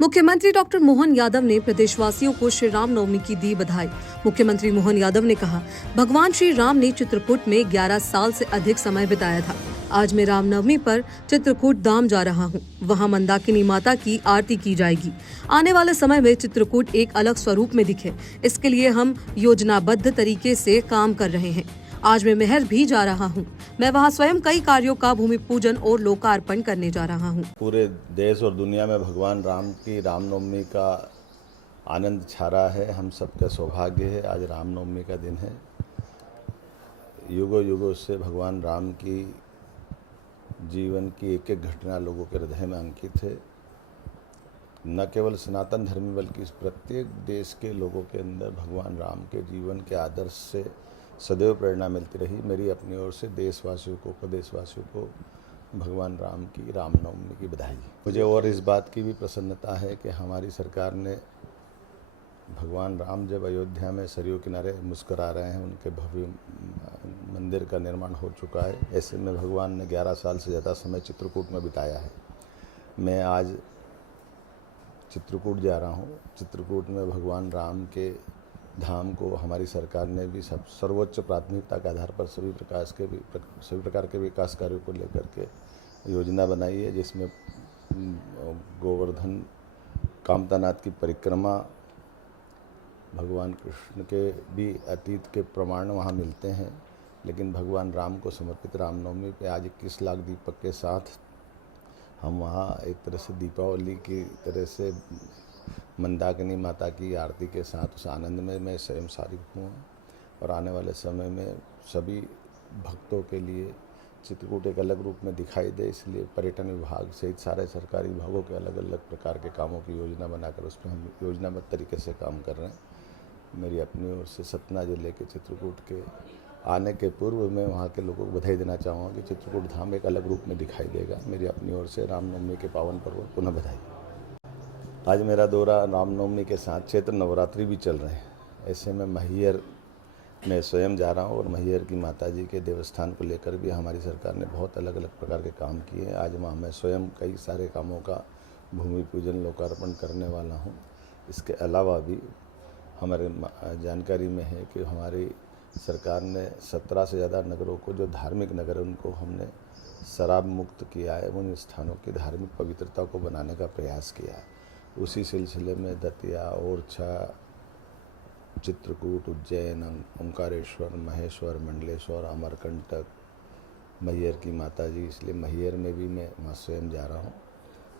मुख्यमंत्री डॉक्टर मोहन यादव ने प्रदेशवासियों को श्री राम नवमी की दी बधाई। मुख्यमंत्री मोहन यादव ने कहा, भगवान श्री राम ने चित्रकूट में 11 साल से अधिक समय बिताया था। आज मैं रामनवमी पर चित्रकूट धाम जा रहा हूँ। वहाँ मंदाकिनी माता की आरती की जाएगी। आने वाले समय में चित्रकूट एक अलग स्वरूप में दिखे, इसके लिए हम योजनाबद्ध तरीके से काम कर रहे हैं। आज मैं मेहर भी जा रहा हूँ। मैं वहाँ स्वयं कई कार्यों का भूमि पूजन और लोकार्पण करने जा रहा हूँ। पूरे देश और दुनिया में भगवान राम की रामनवमी का आनंद छा रहा है। हम सबका सौभाग्य है, आज रामनवमी का दिन है। युगों युगों से भगवान राम की जीवन की एक एक घटना लोगों के हृदय में अंकित है। न केवल सनातन धर्मी बल्कि प्रत्येक देश के लोगों के अंदर भगवान राम के जीवन के आदर्श से सदैव प्रेरणा मिलती रही। मेरी अपनी ओर से देशवासियों को, प्रदेशवासियों को भगवान राम की रामनवमी की बधाई। मुझे और इस बात की भी प्रसन्नता है कि हमारी सरकार ने भगवान राम जब अयोध्या में सरयू किनारे मुस्कुरा रहे हैं, उनके भव्य मंदिर का निर्माण हो चुका है। ऐसे में भगवान ने 11 साल से ज़्यादा समय चित्रकूट में बिताया है। मैं आज चित्रकूट जा रहा हूँ। चित्रकूट में भगवान राम के धाम को हमारी सरकार ने भी सर्वोच्च प्राथमिकता के आधार पर सभी प्रकार के विकास कार्यों को लेकर के योजना बनाई है, जिसमें गोवर्धन कामतानाथ की परिक्रमा, भगवान कृष्ण के भी अतीत के प्रमाण वहाँ मिलते हैं, लेकिन भगवान राम को समर्पित रामनवमी पे आज 21 लाख दीपक के साथ हम वहाँ एक तरह से दीपावली की तरह से मंदाकिनी माता की आरती के साथ उस आनंद में मैं स्वयं शारिक हूँ। और आने वाले समय में सभी भक्तों के लिए चित्रकूट एक अलग रूप में दिखाई दे, इसलिए पर्यटन विभाग सहित सारे सरकारी विभागों के अलग अलग प्रकार के कामों की योजना बनाकर उस पर हम योजनाबद्ध तरीके से काम कर रहे हैं। मेरी अपनी ओर से सतना जिले के चित्रकूट के आने के पूर्व मैं वहाँ के लोगों को बधाई देना चाहूँगा कि चित्रकूट धाम एक अलग रूप में दिखाई देगा। मेरी अपनी ओर से रामनवमी के पावन पर्व पुनः बधाई। आज मेरा दौरा रामनवमी के साथ चैत्र नवरात्रि भी चल रहे हैं। ऐसे में मैहर में स्वयं जा रहा हूँ और मैहर की माता जी के देवस्थान को लेकर भी हमारी सरकार ने बहुत अलग अलग प्रकार के काम किए हैं। आज वहाँ मैं स्वयं कई सारे कामों का भूमि पूजन लोकार्पण करने वाला हूँ। इसके अलावा भी हमारे जानकारी में है कि हमारी सरकार ने 17 से ज़्यादा नगरों को, जो धार्मिक नगर है, उनको हमने शराब मुक्त किया है। उन स्थानों की धार्मिक पवित्रता को बनाने का प्रयास किया है। उसी सिलसिले में दतिया, ओरछा, चित्रकूट, उज्जैन, ओंकारेश्वर, महेश्वर, मंडलेश्वर, अमरकंटक, मैहर की माता जी, इसलिए मैहर में भी मैं वहाँ स्वयं जा रहा हूँ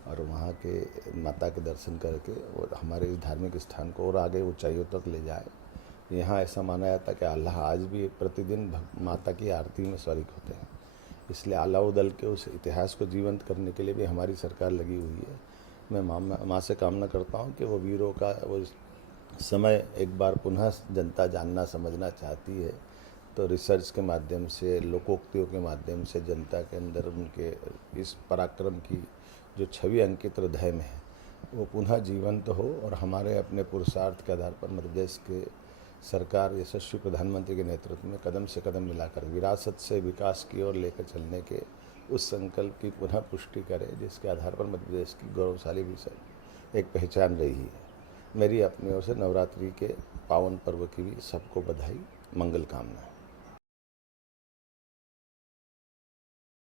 और वहाँ के माता के दर्शन करके और हमारे इस धार्मिक स्थान को और आगे ऊंचाइयों तक ले जाए। यहाँ ऐसा माना जाता है कि अल्लाह आज भी प्रतिदिन माता की आरती में शरीक होते हैं, इसलिए अलाउदल के उस इतिहास को जीवंत करने के लिए भी हमारी सरकार लगी हुई है। मैं माँ से कामना करता हूँ कि वो वीरों का वो समय एक बार पुनः जनता जानना समझना चाहती है, तो रिसर्च के माध्यम से, लोकोक्तियों के माध्यम से जनता के अंदर उनके इस पराक्रम की जो छवि अंकित हृदय में है वो पुनः जीवंत हो और हमारे अपने पुरुषार्थ के आधार पर मध्य प्रदेश के सरकार यशस्वी प्रधानमंत्री के नेतृत्व में कदम से कदम मिलाकर विरासत से विकास की ओर लेकर चलने के उस संकल्प की पुनः पुष्टि करे, जिसके आधार पर मध्य प्रदेश की गौरवशाली विषय एक पहचान रही है। मेरी अपनी ओर से नवरात्रि के पावन पर्व की भी सबको बधाई, मंगल कामना।